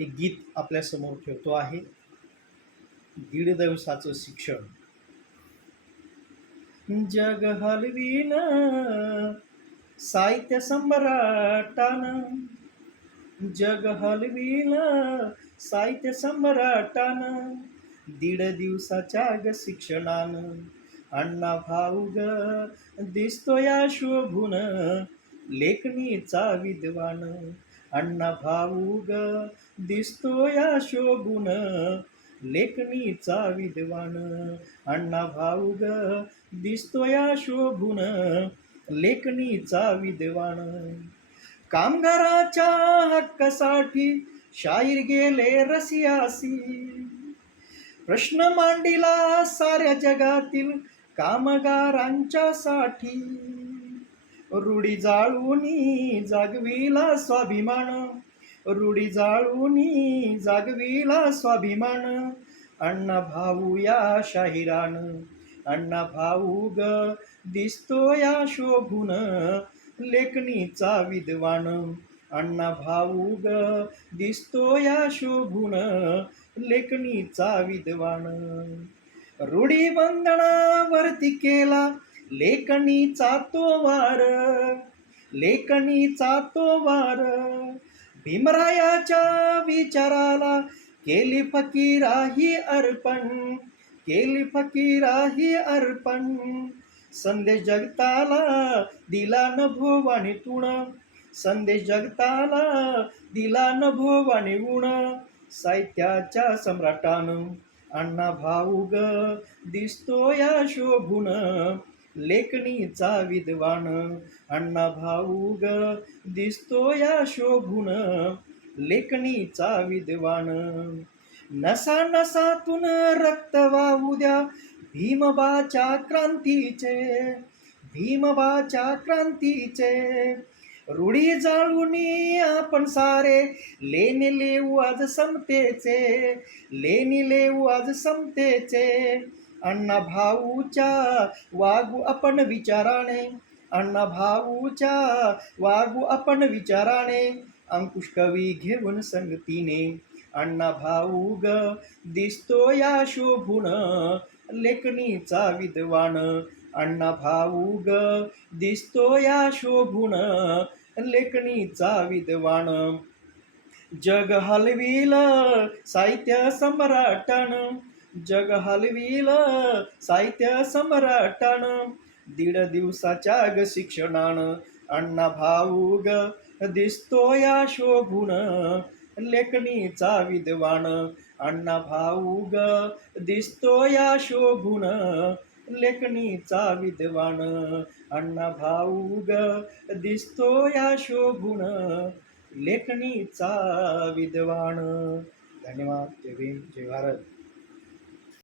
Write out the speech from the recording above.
हे गीत आपल्यासमोर ठेवतो आहे. दीड दिवसाचं शिक्षण. जग हलवीन साहित्य सम्राटानं, जग हलवीन साहित्य सम्राटानं, दीड दिवसाच्या ग शिक्षणानं अण्णा भाऊ ग दिसतो या शोभून, लेखणीचा विद्वान. अण्णा भाऊ ग दिसतो या शोभून, लेखणीचा विद्वान. अण्णा भाऊ ग दिसतो या शोभून, लेखणीचा विद्वान. कामगाराच्या हक्कासाठी शाहीर गेले रसियासी, प्रश्न मांडिला साऱ्या जगातील कामगारांच्या साठी. रूढी जाळूनी जागविला स्वाभिमान, रूढी जाळूनी जागविला स्वाभिमान. अण्णा भाऊ या शाहिरानं, अण्णा भाऊ ग दिसतो या शोभून, लेखणीचा विद्वान. अण्णा भाऊ ग दिसतो या शोभून, लेखणीचा विद्वान. रूढी बंधनावरती केला लेखणीचा तो वार, लेखणीचा तो वार. भीमरायाच्या विचाराला केली फकीराही अर्पण, केली फकीराही अर्पण. संदेश जगताला दिला न भुवनीतून, संदेश जगताला दिला न भुवनीतून. साहित्याच्या सम्राटानं अण्णा भाऊ ग दिसतो या शोभून, लेखणीचा विद्वान. अण्णा भाऊ ग दिसतो या शोभून, लेखणीचा विद्वान. नसा नसातून रक्त वाहू द्या भीमबाच्या क्रांतीचे, भीमबाच्या क्रांतीचे. रूढी जाळूनी आपण सारे लेणी लेऊ आज समतेचे, लेणी लेऊ आज समतेचे. अण्णा भाऊच्या वागू आपण विचाराने, अण्णा भाऊच्या वागू आपण विचाराने. अंकुश कवी घेऊन संगतीने अण्णा भाऊ ग दिसतो या शोभून, लेखणीचा विद्वान. अण्णा भाऊ ग दिसतो या शोभून, लेखणीचा विद्वान. जग हलविल साहित्य सम्राटानं, जग हलविल साहित्य सम्राटानं, दीड दिवसाच्या ग शिक्षणानं अण्णा भाऊ ग दिसतो या शोभून, लेखणीचा विद्वान. अण्णा भाऊ ग दिसतो या शोभून, लेखणीचा विद्वान. अण्णा भाऊ ग दिसतो या शोभून, लेखणीचा विद्वान. धन्यवाद. जय भीम, जय भारत.